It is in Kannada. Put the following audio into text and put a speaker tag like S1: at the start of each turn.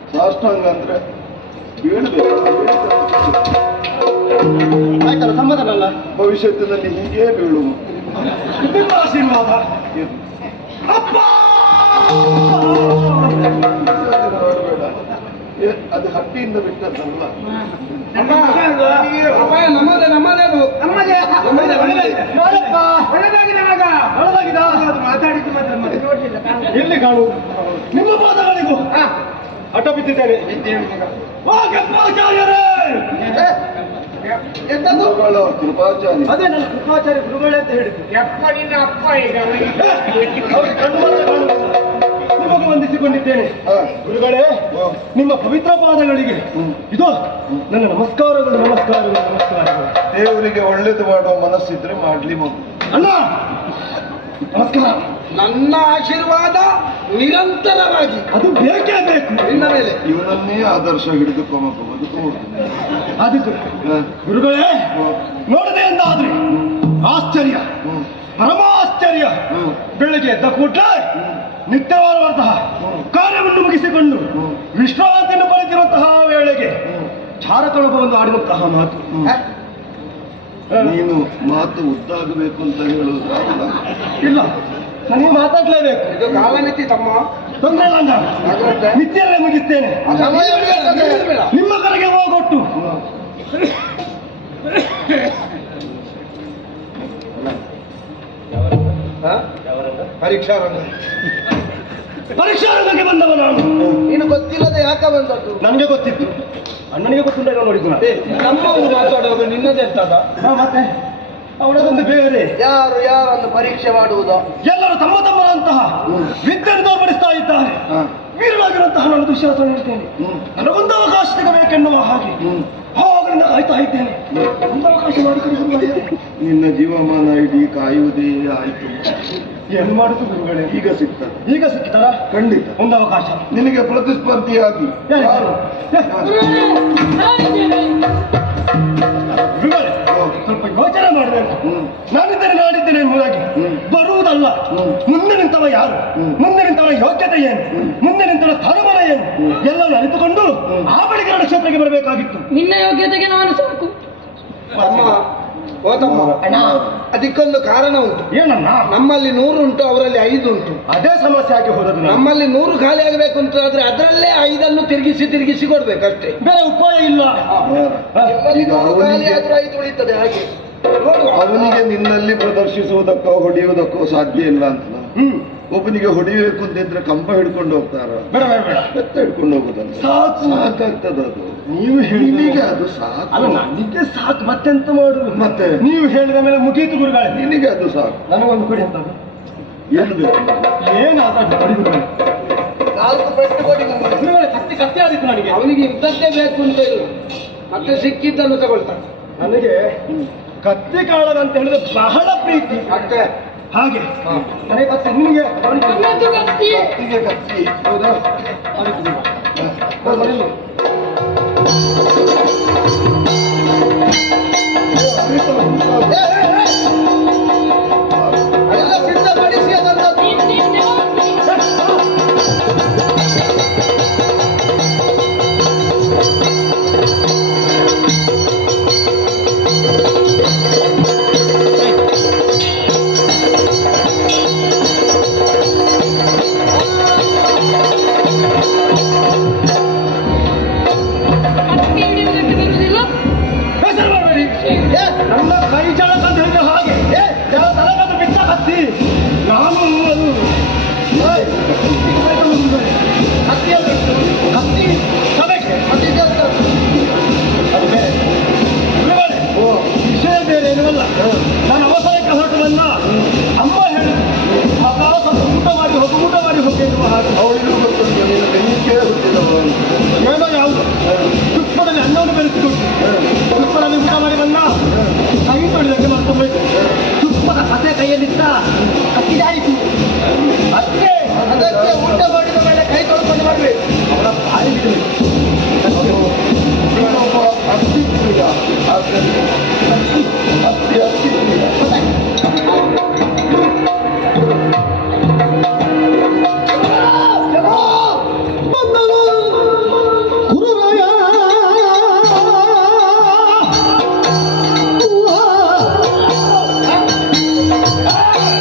S1: ಸಾಷ್ಟಾಂಗ ಅಂದ್ರೆ ಬೀಳ್ಬೇಕು.
S2: ಆಯ್ತಲ್ಲ, ಸಮಾಧಾನ ಅಲ್ಲ.
S1: ಭವಿಷ್ಯತ್ತಿನಲ್ಲಿ ಹೀಗೆ ಬೀಳುವು.
S2: ನಿಮ್ಮ ಆಶೀರ್ವಾದ. ಅಪ್ಪ
S1: ನೋಡಬೇಡ, ಅದು ಹಟ್ಟಿಯಿಂದ ಬಿಟ್ಟದ್ದಲ್ಲ.
S2: ಎಲ್ಲಿ ಕಾಣುವುದು? ನಿಮ್ಮ ಪಾದಗಳಿಗೂ ಹಠ ಬಿದ್ದಿದ್ದೇನೆ.
S1: ಕೃಪಾಚಾರ್ಯ.
S2: ಅದೇ ನನ್ನ ಕೃಪಾಚಾರ್ಯ ಗುರುಗಳೇ ಅಂತ ಹೇಳಿದ್ರು. ನಿಮಗೆ ವಂದಿಸಿಕೊಂಡಿದ್ದೇನೆ ಗುರುಗಳೇ. ನಿಮ್ಮ ಪವಿತ್ರ ಪಾದಗಳಿಗೆ ಇದು ನನ್ನ ನಮಸ್ಕಾರಗಳು, ನಮಸ್ಕಾರಗಳು, ನಮಸ್ಕಾರಗಳು.
S1: ದೇವರಿಗೆ ಒಳ್ಳೇದು ಮಾಡುವ ಮನಸ್ಸಿದ್ರೆ ಮಾಡ್ಲಿ ಮಗು.
S2: ಅಲ್ಲ, ನಮಸ್ಕಾರ.
S3: ನನ್ನ ಆಶೀರ್ವಾದ ನಿರಂತರವಾಗಿ
S2: ಅದು ಬೇಕೇ ಬೇಕು
S3: ನಿನ್ನ ಮೇಲೆ.
S1: ಇವನನ್ನೇ ಆದರ್ಶ ಹಿಡಿದುಕೋಬೇಕು, ಬದುಕಬಹುದು.
S2: ಆದಿತ್ತು ಗುರುಗಳೇ. ನೋಡದೆ ಎಂದಾದ್ರೆ ಆಶ್ಚರ್ಯ, ಪರಮಾಶ್ಚರ್ಯ. ಬೆಳಿಗ್ಗೆ ಎದ್ದ ಕೂಡಲೇ ನಿತ್ಯವಾದಂತಹ ಕಾರ್ಯವನ್ನು ಮುಗಿಸಿಕೊಂಡು ವಿಶ್ರಾಂತಿಯನ್ನು ಪಡೆದಿರುವಂತಹ ವೇಳೆಗೆ ಚಾರಕಣವನ್ನು ಆಡಿದಂತಹ ಮಾತು.
S1: ನೀನು ಮಾತು ಉದ್ದಾಗಬೇಕು ಅಂತ ಹೇಳುವುದು
S2: ಇಲ್ಲ, ನನಗೆ ಮಾತಾಡ್ಲೇಬೇಕು.
S3: ಇದು ಕಾಲಮಿತಿ ತಮ್ಮ.
S2: ತೊಂದರೆ ಇಲ್ಲ, ಮಿತಿಯಲ್ಲೇ ಮುಗಿಸ್ತೇನೆ. ನಿಮ್ಮ ಕಡೆಗೆ ಹೋಗೊಟ್ಟು
S3: ಪರೀಕ್ಷಾ
S2: ರಂಗಕ್ಕೆ ಬಂದವ ನಾನು.
S3: ನೀನು ಗೊತ್ತಿಲ್ಲದೆ ಯಾಕೆ ಬಂದದ್ದು?
S2: ನನಗೆ ಗೊತ್ತಿತ್ತು, ಅಣ್ಣನಿಗೆ ಗೊತ್ತುಂಟಾಗ ನೋಡಿದ್ದು ನಾನು.
S3: ನಮ್ಮವರು ಮಾತಾಡುವಾಗ ನಿನ್ನದೇ ಇರ್ತದ?
S2: ಮತ್ತೆ ಅವಳದೊಂದು ಬೇರೆ.
S3: ಯಾರು ಯಾರನ್ನು ಪರೀಕ್ಷೆ ಮಾಡುವುದು?
S2: ಎಲ್ಲರೂ ತಮ್ಮ ತಮ್ಮರಂತಹ ವಿದ್ಯೆಯನ್ನು ತೋರ್ಪಡಿಸ್ತಾ ಇದ್ದಾರೆ. ವೀರನಾಗಿರುವಂತಹ ನಾನು ದುಶ್ಯಾಸನ ಹೇಳ್ತೇನೆ. ನನಗೊಂದು ಅವಕಾಶ ಸಿಗಬೇಕೆನ್ನುವ ಹಾಗೆ ಅವಾಗಿಂದ ಕಾಯ್ತಾ ಇದ್ದೇನೆ. ಒಂದು ಅವಕಾಶ ಮಾಡಿಕೊಂಡು
S1: ನಿನ್ನ ಜೀವಮಾನ ಇಡೀ ಕಾಯುವುದೇ ಆಯ್ತು.
S2: ಏನು ಮಾಡುದು ಗುರುಗಳೇ?
S1: ಈಗ ಸಿಗ್ತದೆ.
S2: ಈಗ ಸಿಕ್ಕಿತಾರ?
S1: ಖಂಡಿತ.
S2: ಒಂದು ಅವಕಾಶ
S1: ನಿನಗೆ ಪ್ರತಿಸ್ಪರ್ಧಿಯಾಗಿ
S2: ಗುರುಗಳೇ, ಸ್ವಲ್ಪ ಯೋಚನೆ ಮಾಡಬೇಕು. ನಾನಿದ್ದೇನೆ, ನಾಡಿದ್ದೇನೆ ಎಂಬುದಾಗಿ ಬರುವುದಲ್ಲ. ಮುಂದೆ ನಿಂತವ ಯಾರು, ಮುಂದೆ ನಿಂತವ ಯೋಗ್ಯತೆ ಏನು, ಮುಂದೆ ನಿಂತವ ಸ್ಥಾನಮಾನ ಏನು ಎಲ್ಲವೂ ಅರಿತುಕೊಂಡು ಆ ಬಳಿಕ ನಕ್ಷತ್ರಕ್ಕೆ ಬರಬೇಕಾಗಿತ್ತು.
S4: ನಿನ್ನ ಯೋಗ್ಯತೆಗೆ ನಾನು ಸಾಕು.
S3: ಓ ತಮ್ಮ, ಅದಕ್ಕೊಂದು ಕಾರಣ ಉಂಟು.
S2: ಏನನ್ನ?
S3: ನಮ್ಮಲ್ಲಿ 100 ಉಂಟು, ಅವರಲ್ಲಿ 5 ಉಂಟು.
S2: ಅದೇ ಸಮಸ್ಯೆ ಆಗಿ ಹೋದದ್ದು.
S3: ನಮ್ಮಲ್ಲಿ 100 ಖಾಲಿ ಆಗಬೇಕು ಅಂತ ಆದ್ರೆ ಅದರಲ್ಲೇ 5 ತಿರುಗಿಸಿ ಕೊಡ್ಬೇಕಷ್ಟೇ.
S2: ಬೇರೆ ಉಪಾಯ ಇಲ್ಲ.
S1: ಈಗ
S3: ಉಳಿತದೆ ಹಾಗೆ.
S1: ಅವನಿಗೆ ನಿನ್ನಲ್ಲಿ ಪ್ರದರ್ಶಿಸುವುದಕ್ಕೋ ಹೊಡೆಯುವುದಕ್ಕೋ ಸಾಧ್ಯ ಇಲ್ಲ ಅಂತ. ಒಬ್ಬನಿಗೆ ಹೊಡಿಬೇಕು ಅಂತಿದ್ರೆ ಕಂಬ ಹಿಡ್ಕೊಂಡು ಹೋಗ್ತಾರ,
S2: ಬೇಡ ಬೇಡ ಬೇಡ,
S1: ಬೆತ್ತ ಹಿಡ್ಕೊಂಡು ಹೋಗುದಲ್ಲ. ಸಾಕಾಗ್ತದ ಅದು.
S2: ನೀವು ಹೇಳಿಗೆ
S1: ಅದು ಸಾಕು.
S2: ಅಲ್ಲ, ನನಗೆ ಸಾಕು, ಮತ್ತೆಂತ ಮಾಡುದು?
S1: ಮತ್ತೆ ನೀವು
S2: ಹೇಳಿದ ಮೇಲೆ ಮುಗೀತು ಗುರುಗಳೇ.
S1: ನಿನಗೆ ಅದು ಸಾಕು.
S2: ನನಗೊಂದು ಕೊಡಿ ಅಂತ.
S1: ಏನು ಬೇಕು?
S2: ಏನಾದ್ರೂ ಕೊಡಿ ಗುರುಗಳೇ.
S3: 4 ಪೆಟ್ಟು ಕೊಡಿ
S2: ಗುರುಗಳೇ. ಕತ್ತಿ ಆದಿತ್ತು ನನಗೆ.
S3: ಅವನಿಗೆ ಇಂಥದ್ದೇ ಬೇಕು ಅಂತ ಇಲ್ಲ, ಮತ್ತೆ ಸಿಕ್ಕಿದ್ದನ್ನು ತಗೊಳ್ತಾನೆ.
S2: ನನಗೆ ಕತ್ತಿ ಕಾಳದಂತ ಹೇಳಿದ್ರೆ ಬಹಳ ಪ್ರೀತಿ.
S3: ಮತ್ತೆ
S2: ಹಾಗೆ ನನಗೆ ಕತ್ತಿ, ನಿಮಗೆ
S4: ನನ್ನದು ಕತ್ತಿ.
S1: ಕತ್ತಿಗೆ ಕತ್ತಿ.
S2: ಹೌದಾ?
S3: ಎಲ್ಲ ಸಿದ್ಧಪಡಿಸಿ ಅದನ್ನು
S2: ನನ್ನ ಕೈ ಚಾಳಕ ಅಂತ ಹೇಳಿದ ಹಾಗೆ ತಲೆಗದು ಬಿಟ್ಟ ಕತ್ತಿ. ನಾನು ಕತ್ತಿ ಸಭೆಗೆ ಅದು ಬೇರೆ. ವಿಷಯ ಬೇರೆ ಏನಲ್ಲ. ನಾನು ಅವಸರಕ್ಕೆ ಹೊರಟುವನ್ನ ಅಮ್ಮ ಹೇಳಿದ್ರು, ಮಗ ಸ್ವಲ್ಪ ಊಟ ಮಾಡಿ ಹೋಗಿ ಎನ್ನುವ ಹಾಗೆ.
S1: ಅವಳಿಗೂ ಗೊತ್ತುಂಟು, ನೀನು ಬೆನ್ನಿಗೆ ಗೊತ್ತಿಲ್ಲವ.
S2: ಏನೋ ಯಾವುದು ತುಪ್ಪದಲ್ಲಿ ಅನ್ನವನ್ನು ಬೆರೆಸಿಕೊಟ್ಟು ತುಪ್ಪದಲ್ಲಿ ಊಟ ಮಾಡಿ ಬಂದ ಕೈ ತೊಳೆದಂಗೆ ಮಾಡ್ಕೊಬೇಕು. ತುಪ್ಪದ ಕತೆ ಕೈಯಲ್ಲಿದ್ದ ಕತ್ತಿದಾಯಿತು. ಅಷ್ಟೇ.
S3: ಅದಕ್ಕೆ ಊಟ ಮಾಡಿದ ಮೇಲೆ ಕೈ ತೊಳ್ಕೊಂಡು ಮಾಡಬೇಕು.
S2: ಅವಳ ಬಾಯಿ ಬಿಡಬೇಕು.
S1: ನೀನೊಬ್ಬ ಅಸ್ತಿತ್ವ. ಆದ್ದರಿಂದ